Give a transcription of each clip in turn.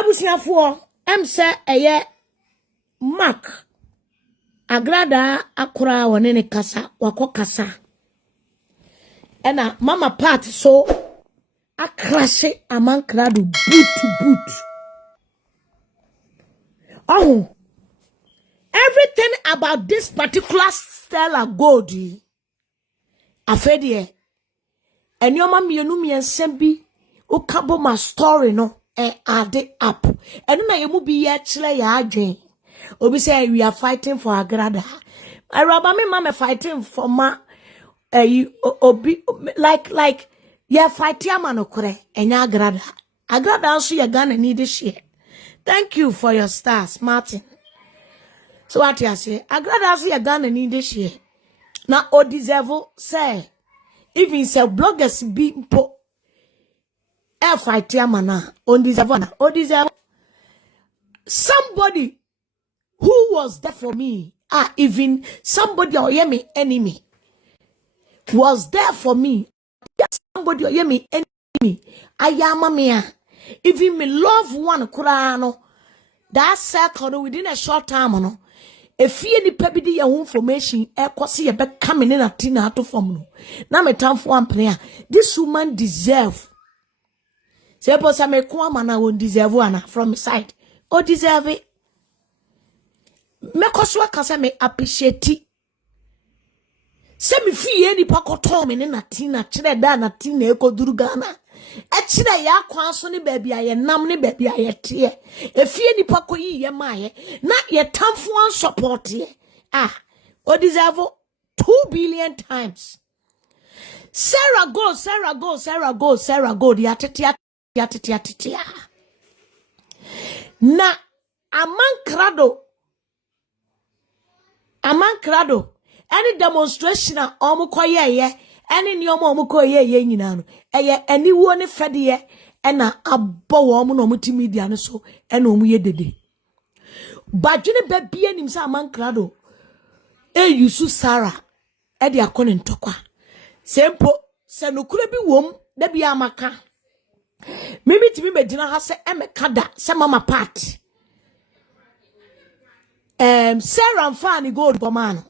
Abusiafo say eye Mark Agradaa akura wone ne kasa wako kasa ena mama part so akrashe Amankrado boot to boot. Oh, everything about this particular Stella Gold afedie enyoma mienu miensem bi ukabo my story no add it up and na yemu bi ye kire ya adwen obi say we are fighting for Agradaa. I rabba me mama fighting for ma obi like yeah fighting amanokore enya Agradaa. Agradaa so ye Ghana need this year. Thank you for your stars, Martin. So what you say? Agradaa so ye Ghana need this year. Na o deserve say even say bloggers be po fight mana on deserve somebody who was there for me, even somebody or hear me enemy was there for me. Somebody or hear me enemy. Ayama me even me love one kurano that circle within a short time no. If you any pebidi your information, kwasi ye be coming in a tina to form no. Na me time for one prayer. This woman deserve. Say posa me kwa mana won deserve one from side. O deserve it. Me koswa kasa me appreciate it. Say me fi any pakoto me na tina chire da na tina eko duru Ghana. E chire ya kwa so ni baby aye nam ni baby aye tie. E fi any pako yi ye ma ye na ye tamfo an support ye. O deserve 2 billion times. Sarah go. Yatitia. Na Amankrado any demonstration a omukoye ye any nyomo omukoye ye nyina no eye aniwo ne fede ye na abbo wo mu no muti media no so na omu ye dede badwene ba bia nim sa Amankrado yusu Sarah e de akone ntokwa sempo se nokura bi wom da bia amaka mimi timi medina ha se emekada se mama part Sarah Mfani gold bomano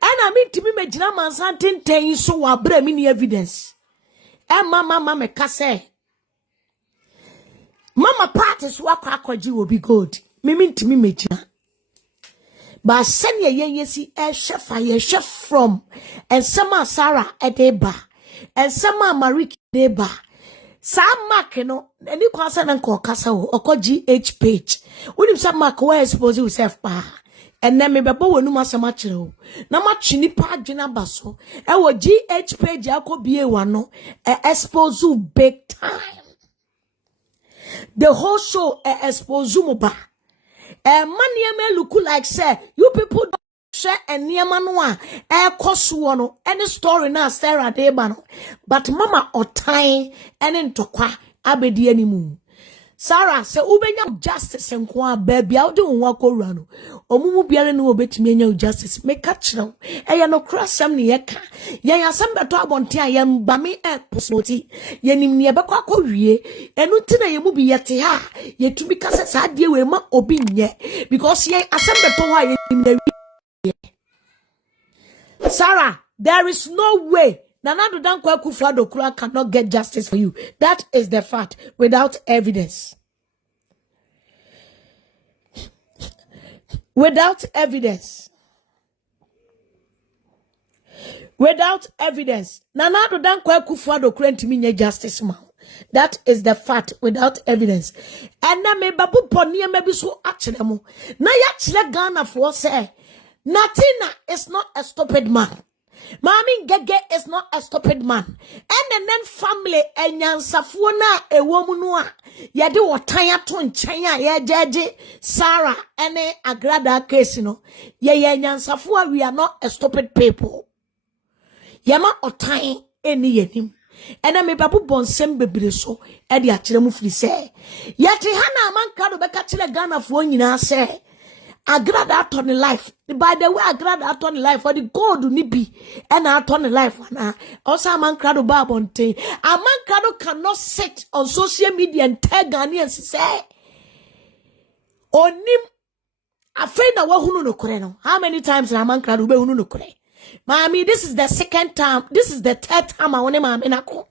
ena mi timi medina mansanten ten so wa bra mi ni evidence mama me ka se mama part is wa kwa akwaji obi gold mimi timi medina ba sene yesi chef from and sama Sarah edeba and sama Mariki deba sa mark no any kwasa na nko kasa wo okoji H page woni sa mark where expose yourself pa and then me bebo wonu masama kire wo na ma twini pa adwena baso e wo GH page akobie wa no expose you big time the whole show expose you ba money me look like say you people don't share any no koso no any story na Sarah deba no but mama otan ene ntokwa abedi animu Sarah say ubenya justice nko a baby a ode won akowura no omumu biare no obetimi enya justice make a chiro eya no krasam ne yeka yen asem beto abonte a yem ba me posoti yenim ne yebekwa akowie enu ti na yemu bi yete ha yetumi kase sa de we ma obi nye because yen asem beto ha yenim na Sarah, there is no way Nanado Dankwa akufo-addo cannot get justice for you. That is the fact without evidence. Without evidence. Nanado Dankwa akufo-addo ntimi nye justice ma. That is the fact without evidence. And na me babu poni maybe so achiremo. Na ya chile Ghana for say Natina is not a stupid man. Maame Gege is not a stupid man. And then family enyansafo na ewomu no a yede wotan ato nchen a ye jeje Sarah ene Agradaa case no ye enyansafo we are not a stupid people. Yama otan eni yenim. Ena me babu bonsem bebre so e de akire mu firi se. Yete ha na Amankrado beka kire Ghana fo nyina se Agradaa turn life. By the way, Agradaa turn life for the gold nibi and I turn life. Also, Amankrado Babonte. Amankrado cannot sit on social media and tell Ghanaians say Onim afei na wahunu no kore no. How many times na Amankrado be hunu no kore? Maame, this is the second time. This is the third time I want maame na ko.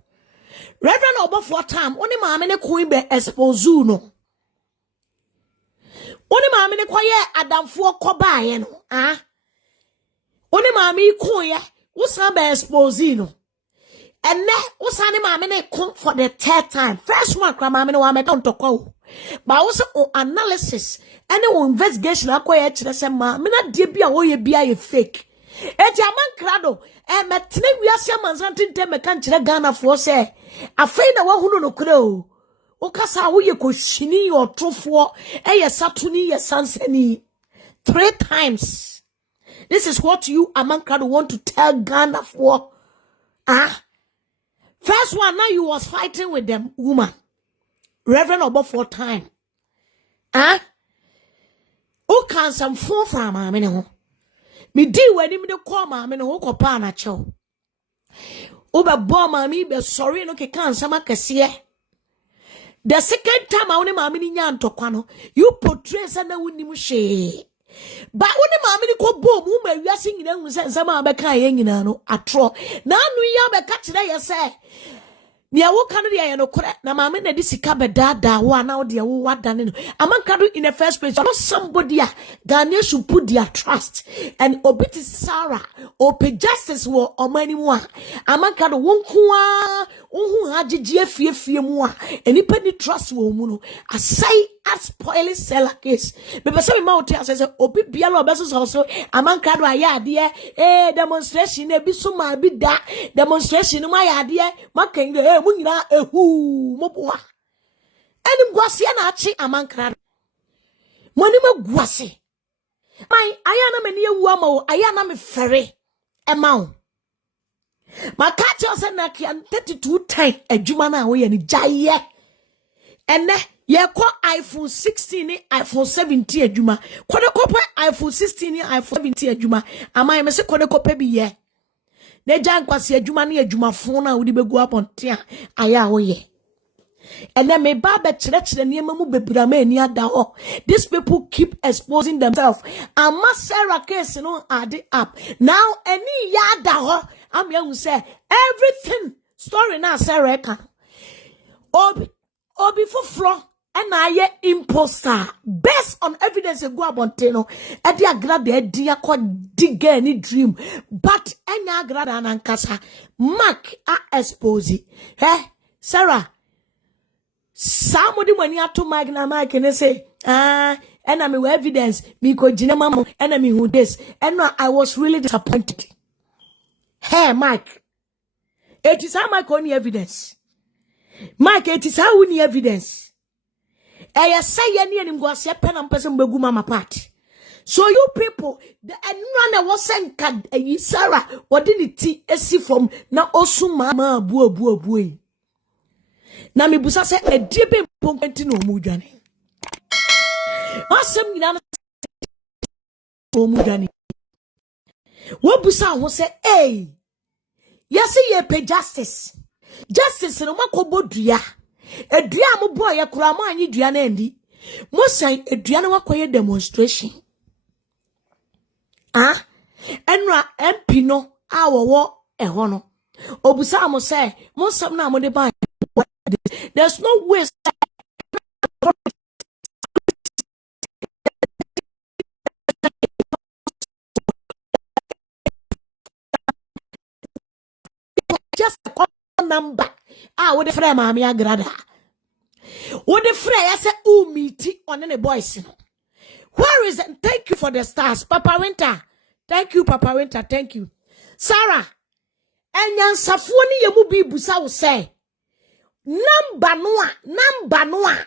Reverend Obofo time, oni maame ne ko be expose no. Oni maame ne kwaye adamfo kobaaye no. Oni maame ko ye, wo san be expose no. And ne wo san ne maame ne ko for the third time. First one kra maame ne wa meka ntokwa. But also analysis and investigation akoye kire se maame na de bia wo ye bia ye fake. Eti Amankrado metne wiase amanzante ntem meka nkire Ghana fo se afei na wahunu no kure o ukasa wo ye kohini otofo eye satuni ye sansani 3 times. This is what you Amankrado want to tell Ghana for. First one, now you was fighting with them woman Reverend Obofo time. O can some phone from maame ne ho. Me di wani me de call maame ne ho kopa na chew. O be bo maame be sorry no ke kan sama kese. The second time I want maame ni nya ntokwa no, you portray say na wunim hwe. Ba woni maame ni ko bo mu ma wiase nyina hu say sama be kan ye nyina no atro. Na anu ya be ka kire ye say Nia wo kanu dia no kore na maame na di sika be da wo na wo dia wo wada ne no. Amankrado in the first place, not somebody Ghanaians should put their trust and obiti Sarah or pay justice wo omani mu a. Amankrado won ko a hu hagege afie mu a enipa ni trust wo mu no asai as spoil seller case. Me be say me ma oti say obi bia lo beso so Amankrado ade demonstration e bi so ma bi da demonstration ma ade makan munyina ehu moboa eni gwase na achi Amankrado moni magwase mai aya na meni ewu ama o aya na me fere ema o makachi ose na kia 32 time adwuma na wo ye ni jaye ene ye ko iPhone 16 ni iPhone 17 adwuma kode kopa iPhone 16 ni iPhone 17 adwuma amai me se kode kopa bi ye ne jankwase adwuma na adwuma fon na wodi begu aponte aya wo ye and then me baba chire niema mu bebirama ani ada ho. These people keep exposing themselves. Ama Sarah case no add up now any yada ho am you say everything story na Sarah can obi foforo and I imposter based on evidence go abonte no e de Agradaa e di akodiga any dream but enya Agradaa na nkasa mark expose Sarah somebody when you to Mike na Mike and say and I'm with evidence me ko jina mama and me who this and I was really disappointed. Hey Mike, it is how Mike only evidence. Mike, it is how we evidence. I say any and go say pen and person begu mama part. So you people, the run was sent card Sarah what did it see from na osu mama buo. Na me busa se ediebe ponkenti no mudwane asem nyina no mudwane wo busa ho se yesi ye pay justice no makobodua edua mo boy ye kura mo anyi dua na ndi mo san edua na wakoye demonstration enra MP no awowo eho no obusa mo se mo sam na mo de ban. There's no way just a number. What the friend Maame Agradaa? What the friend I say meet on any boys? Where is it? Thank you for the stars, Papa Winter. Thank you, Papa Winter. Thank you, Sarah. And yan safoni yemu bi busa will say. Number noa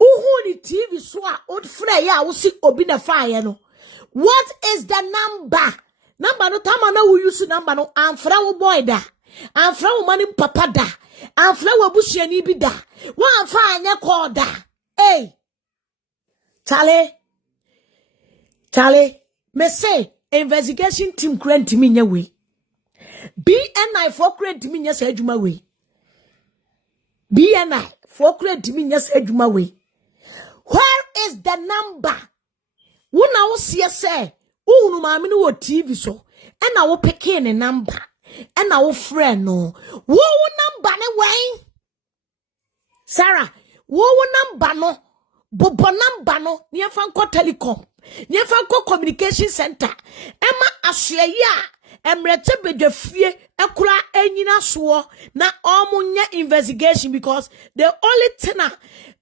uhu ni TV so a old frey ya wo si obi na fire no. What is the number no tama na wo use number no amfra wo boy da amfra wo mani papa da amfra wo busuani bi da wo amfa anya call da Charlie me say investigation team grant me nya we BNI for grant me nya say adwuma we BNI for credit me yes eduma way. Where is the number? Wuna wo see say, who maame no wo TV so, and I will pick in a number, and our friend no, wo number ne way. Sarah, wo number no, bobo number no, near Fanco Telecom, near Fanco Communication Center, Emma Asheya, Emrete be the free, Ekura Enyina Swo, na Omunya investigation because the only tenor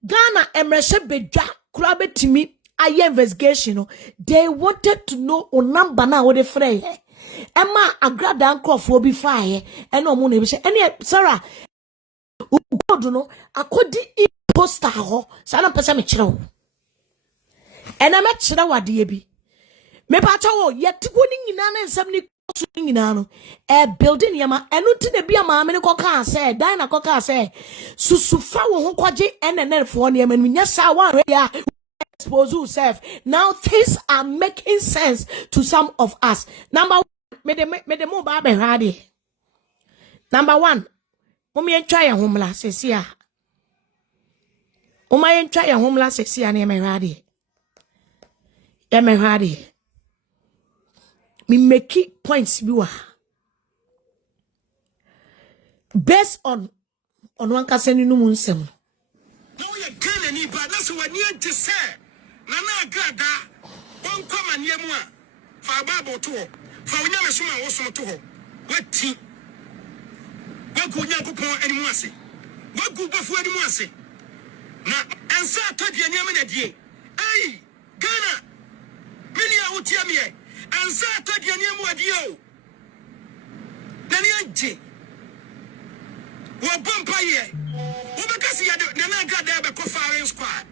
Ghana Emrete be Jack Krabe to me. Aye investigation, they wanted to know o number na wo de frey. Emma Agradaa akufo bi fire, and no money be say. Any Sarah, God no, akodi poster ho. Sana pesa me kire wo. Ena me kire wade bi. Me pa cha wo yetiko ni nyina na nsam ni so nyina no. Building yama enu ti na bia maame ne koka say, dan na koka say, susufa wo ho kwaje enenel fo ne yama nya sa wan ya. Self. Now things are making sense to some of us. Number one, me de mo ba be hade. Number one, mommy en try homla sesia. O my en try homla sesia na me hade. E me hade. Me make points bi wa. Based on one kaseni no munsem. No you can any but that's what you to say. Nana Agradaa, one common yamua, for a Bible tour, for when you're a summer also to her. What tea? What could you go anymore say? What good before anyone say? Now, and so I told you, Yaman, hey, Ghana, many are what you mean, and so I told you, Yaman, Nani, what bumpire? Because you had Nana Agradaa be firing squad.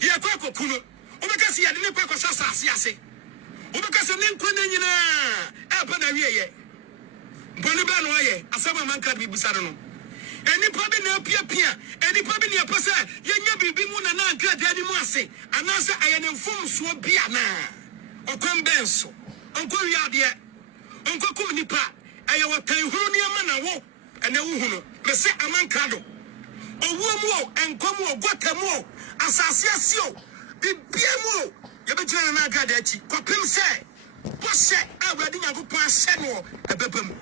You have Kuno. Because you had the Quack Sassy. Because of Ninkuna, Alpana, Bonabanoye, a summer man can be Busano. Any probably no Pia, any probably a person, you never be one and not good anymore. Say, and answer I am informed so Biana or Combenso, Uncle Yadia, Uncle Kumnipa, I will tell you who near Mana, and the Uhuno, Messe Amankrado. O womo and come Guatamo, Assassin, Bibiamo, you be trying to get that. Copim say, what say, I ready to go past Seno, a bepum.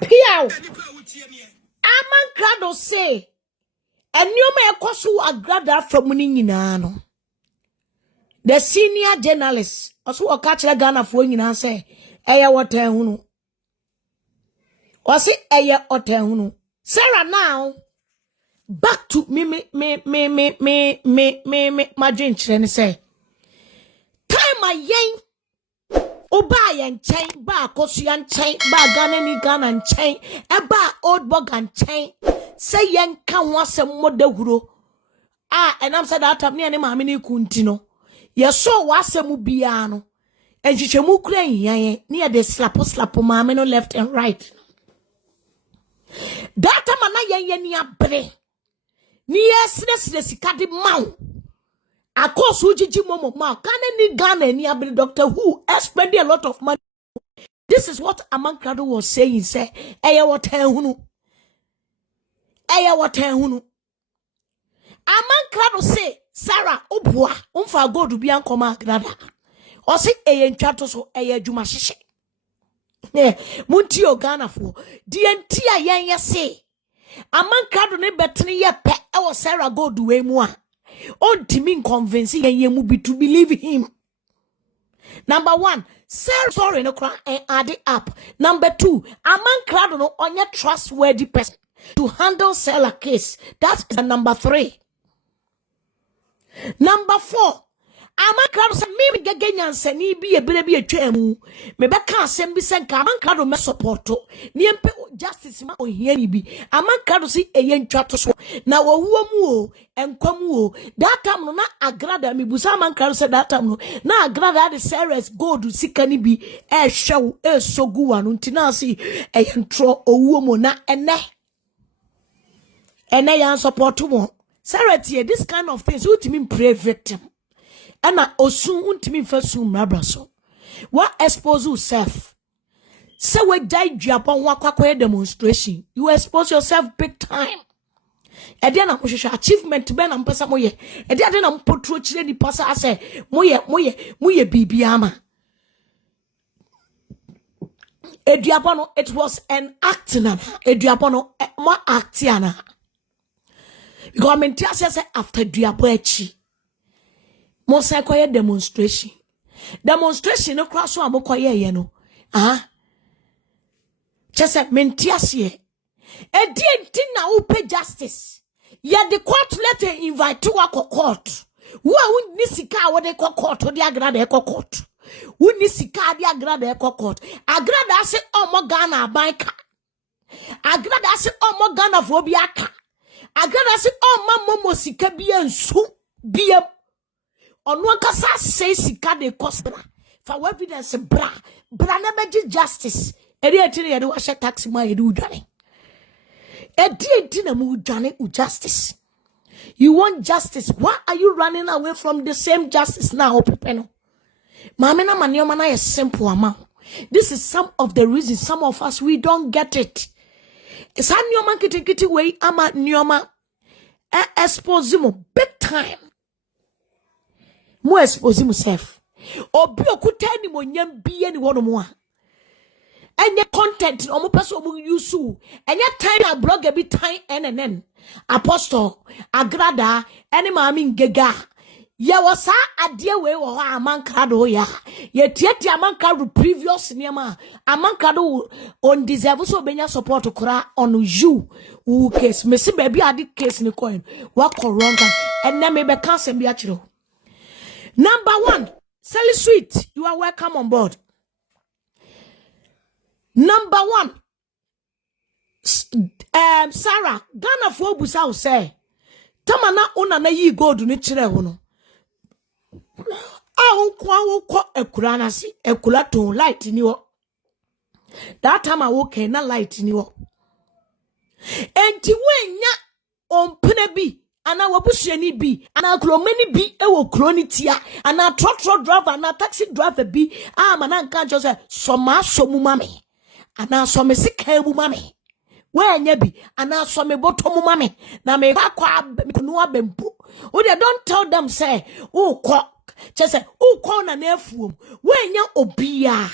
Piao, Amankrado say, and you may cause who Agradaa from Muninano. The senior journalist, also a catcher Ghana for you say, Aya what Hunu. Was it Aya or Hunu? Sarah now. Back to me, my drink, and say, time my yang, oba and chain, ba Kosian chain, ba Ganani gun and chain, a ba old bug and chain, say yang can want some more de guru. Ah, and I'm said that I'm near Mamini Kuntino. Yes, so was a mubiano, and she shall move near the slap mamino left and right. Data mana yan bre. Yes, the sikadi mau. A course Ujiji Momo Ma. Can Ghana ni abri Doctor Who spending a lot of money. This is what Amankrado was saying. Say, Aya what hunu. Aya what hunu. Amankrado say, Sarah, Obwa, umfa go to be uncoma Agradaa. Or say, Ayan chato so Aya Juma Shishi. Muntio Ghana for DNT Aya say. Amankrado ne betini ye pe e Sarah go do we mu a on timi convince ye mu be to believe him. Number one, Sarah sorry no cry and add it up. Number two, Amankrado no onye trustworthy person to handle Sarah case. That's the number three. Number four, Amankrado say me gegenyan se ni bi ebere bi atwa mu me be ka asem bi se nka Amankrado me support ni empe justice ma ohia ni bi Amankrado si eye ntwa to so na wo mu o enkwam o that time no na Agradaa me busa Amankrado say that time no na Agradaa the Sarah's gold sika ni bi e hwew e sogu anu ntina si eye ntro owo mu na ene yan support mo Sarah tie this kind of things who to mean pray victim. Ana osun untimi fasu mrabraso wa expose yourself say we die japon wa kwakwa demonstration you expose yourself big time Ede na mohwehwe achievement be na mpesa moye. Ede na mpotro chire ni pasa ase moye bibia ama. Eduabono, it was an act na. Eduabono mo actiana. Government says after duabo echi. Mo say koye demonstration. Demonstration no cross so amokoye ye no. Chese mentiasie. Edi na upe justice. Ya the court letter invite to a court. Wa unni sika wo de court to the Agradaa court. Unni sika the Agradaa court. Agradaa se omo Ghana banka. Agradaa se omo Ghana fobiaka. Agradaa se omo momo sika bia nsu bia. Ono kasa say sika de costra. For evidence bra na beji justice. Edi etini ye do washe taxi ma ye do udwane. Edi na mu udwane u justice. You want justice. Why are you running away from the same justice now, Pepeno? Maame na manioma na is simple amount. This is some of the reasons some of us we don't get it. Sa nioma kiti way ama nioma expose mo big time. Mo expose myself. Obi okuta ni mo nyam biye ni wono mo a. Enye content omo person omo use enye time a blogger bi time NNN Apostle Agradaa ene Maame ngega ye wasa ade we wo Amankrado ya ye tieti Amankrado previous niema Amankrado on deserve so benya support kura on you who case me si baby ade case ni coin wa wrong and na me be cancel bi a chiro. Number 1, Sally Sweet, you are welcome on board. Number 1, Sarah, Ghana for busa say, Tamana una na yi gold ni chire hono. Kwa ekurana si, ekulaton light ni wo. That time I woke na light ni wo. Enti wenya ompene bi, ana wabusuani bi, ana kromeni bi ewo kronitia, ana truck driver, ana taxi driver bi, mana nka just soma somu mame. Ana some sika mu mame wanya bi ana some bottom mame na me kwa no abempo o they don't tell them say o ko say o ko na na afuom wanya obia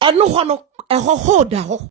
eno ho no eho ho da ho